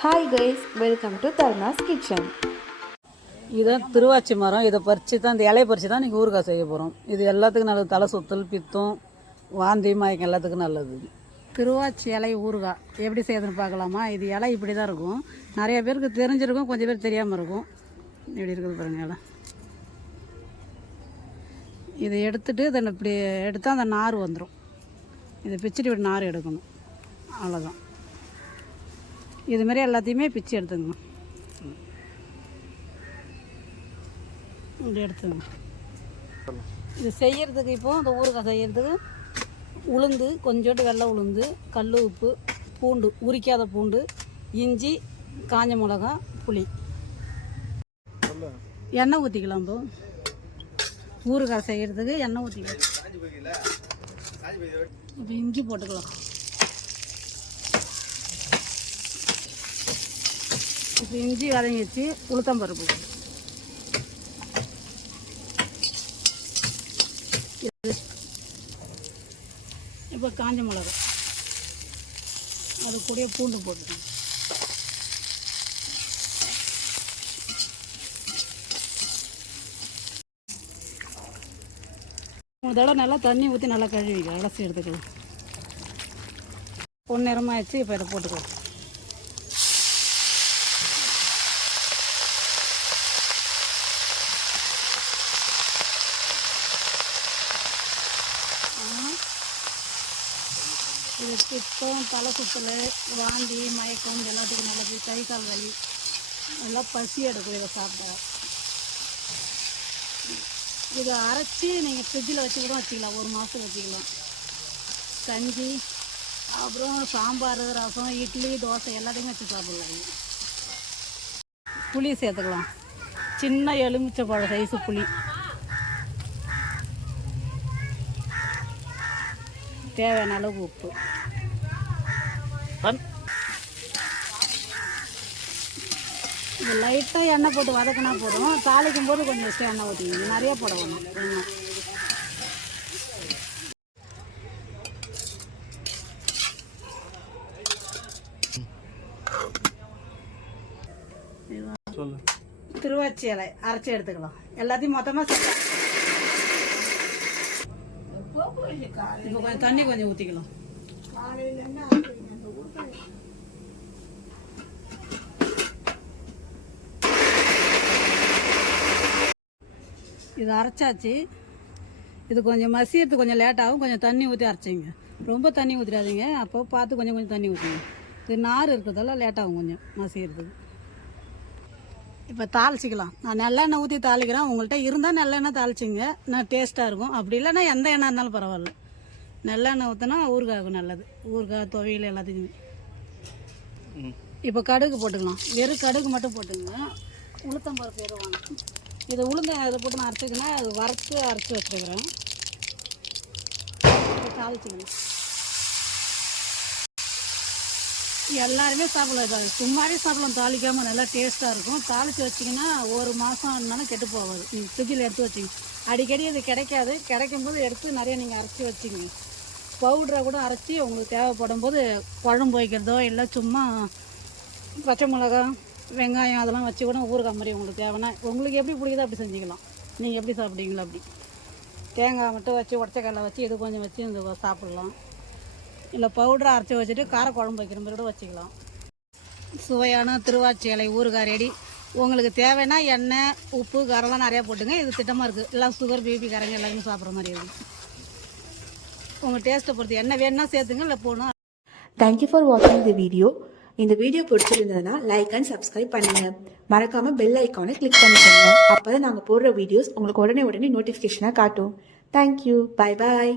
Hi guys welcome to Tharna's kitchen இதான் திருவாச்சி மரம். இதை பறித்து தான் இந்த இலையை பறித்து தான் நீங்கள் ஊறுகாய் செய்ய போகிறோம் இது எல்லாத்துக்கும் நல்லது. தலை சுத்தல் பித்தம் வாந்தி மயக்கம் எல்லாத்துக்கும் நல்லது. திருவாச்சி இலை ஊறுகாய். எப்படி செய்யுதுன்னு பார்க்கலாமா? இது இலை இப்படி தான் இருக்கும். நிறைய பேருக்கு தெரிஞ்சிருக்கும் கொஞ்சம் பேர் தெரியாமல் இருக்கும். இப்படி இருக்குது பாருங்க இலை. இதை எடுத்துட்டு இதை இப்படி எடுத்தால் அந்த நார் வந்துடும் இதை பிச்சுட்டு இப்படி நார் எடுக்கணும். அவ்வளோதான் இது மாதிரி எல்லாத்தையுமே பிச்சு எடுத்துக்கணும் இப்படி எடுத்துங்க இது செய்கிறதுக்கு இப்போது இந்த ஊறுகாய் செய்கிறதுக்கு உளுந்து கொஞ்சோண்டு வெள்ளை உளுந்து கல் உப்பு பூண்டு உரிக்காத பூண்டு இஞ்சி காஞ்ச மிளகா புளி. எண்ணெய் ஊற்றிக்கலாம் இப்போ. ஊறுகாய் செய்கிறதுக்கு எண்ணெய் ஊற்றிக்கலாம் இப்போ இஞ்சி போட்டுக்கலாம். இப்போ இஞ்சி வதங்கிச்சு உளுத்தம்பருப்பு இப்போ காஞ்ச மிளகா. அது கூடயே பூண்டு போட்டுக்கணும் மூணு தடவை நல்லா தண்ணி ஊற்றி நல்லா கழுவிக்க அலசி எடுத்துக்கலாம். பொன்னிறமாகிடுச்சு இப்போ இதை போட்டுக்கலாம். இது பித்தம் தலை சுத்தல் வாந்தி மயக்கம் இது எல்லாத்துக்கும் நல்லது. கை கால் வலி நல்லா பசி எடுக்கும் இதை சாப்பிட்டா. இதை அரைச்சி நீங்கள் ஃப்ரிட்ஜில் வச்சு கூட வச்சுக்கலாம். ஒரு மாதம் வச்சுக்கலாம். கஞ்சி அப்புறம் சாம்பார் ரசம் இட்லி தோசை எல்லாத்தையுமே வச்சு சாப்பிட்லாம். புளி சேர்த்துக்கலாம். சின்ன எலுமிச்சை பழ சைஸு புளி. தேவையான அளவு உப்பு. இது லைட்டாக எண்ணெய் போட்டு வதக்கினா போதும். தாளிக்கும் போது கொஞ்சம் எக்ஸ்ட்ரா எண்ணெய் ஊற்றிக்கணும் நிறைய போட வேணும். எண்ணெய் திருவாச்சி இலை அரைச்சி எடுத்துக்கலாம். எல்லாத்தையும் மொத்தமாக இப்போ கொஞ்சம் தண்ணி கொஞ்சம் ஊற்றிக்கலாம் இது அரைச்சாச்சு. இது கொஞ்சம் மசியறதுக்கு கொஞ்சம் லேட்டாகும் கொஞ்சம் தண்ணி ஊற்றி அரைச்சிங்க. ரொம்ப தண்ணி ஊற்றிடாதீங்க அப்போ பார்த்து கொஞ்சம் கொஞ்சம் தண்ணி ஊற்றிங்க இது நார் இருக்கிறதால லேட்டாகும் கொஞ்சம் மசியறதுக்கு இப்போ தாளிச்சிக்கலாம். நான் நல்லெண்ணெய் ஊற்றி தாளிக்கிறேன். உங்கள்கிட்ட இருந்தால் நல்லெண்ணெய் தாளிச்சிங்க. நான் டேஸ்ட்டாக இருக்கும். அப்படி இல்லைன்னா எந்த எண்ணெய் இருந்தாலும் பரவாயில்ல. நல்லெண்ணெய் ஊற்றினா ஊறுகாய்க்கும் நல்லது. ஊறுகாய் துவையல் எல்லாத்துக்குமே. இப்போ கடுகு போட்டுக்கலாம். வெறும் கடுகு மட்டும் போட்டுங்க. உளுத்தம்பருப்பு எதுவும் வேணும். இதை உளுந்த இதை போட்டு நான் அரைச்சிக்கினா அது வறுத்து அரைச்சி வச்சுருக்கிறேன். தாளிச்சிக்கலாம். எல்லாருமே சாப்பிடலாம். சும்மாவே சாப்பிடலாம். தாளிக்காமல் நல்லா டேஸ்ட்டாக இருக்கும். தாளித்து வச்சிங்கன்னா ஒரு மாதம் இருந்தாலும் கெட்டு போகாது. நீங்கள் ஃப்ரிட்ஜில் எடுத்து வச்சிங்க அடிக்கடி இது கிடைக்காது. கிடைக்கும் போது எடுத்து நிறைய நீங்கள் அரைச்சி வச்சிங்க பவுடரை கூட அரைச்சி உங்களுக்கு தேவைப்படும் போது குழம்பு வைக்கிறதோ இல்லை சும்மா பச்சை மிளகா வெங்காயம் அதெல்லாம் வச்சு கூட ஊறுகாய் மாதிரி உங்களுக்கு தேவைன்னா உங்களுக்கு எப்படி பிடிக்குதோ அப்படி செஞ்சுக்கலாம். நீங்கள் எப்படி சாப்பிடுவீங்களோ அப்படி. தேங்காய் மட்டும் வச்சு உடச்சக்கடலை வச்சு இது கொஞ்சம் வச்சு இந்த சாப்பிட்லாம். இல்லை பவுடரை அரைச்சி வச்சுட்டு காரக்குழம்பு வைக்கிற மாதிரி கூட வச்சுக்கலாம். சுவையான திருவாச்சி இலை ஊறுகாய் ரெடி. உங்களுக்கு தேவைன்னா எண்ணெய் உப்பு காரம்லாம் நிறையா போட்டுங்க. இது திட்டமாக இருக்குது எல்லாம் சுகர் பிபி காரங்க எல்லாருமே சாப்பிட்ற மாதிரி இருக்குது உங்கள் டேஸ்ட்டை பொறுத்து என்ன வேணும்னா சேர்த்துங்க இல்லை போகணும் தேங்க்யூ ஃபார் வாட்சிங் தி வீடியோ இந்த வீடியோ பிடிச்சிருந்ததுன்னா லைக் அண்ட் சப்ஸ்கிரைப் பண்ணுங்க. மறக்காமல் பெல் ஐக்கானை கிளிக் பண்ணிக்கோங்க. அப்பதான் நாங்கள் போடுற வீடியோஸ் உங்களுக்கு உடனே உடனே நோட்டிஃபிகேஷனாக காட்டும். Thank you bye bye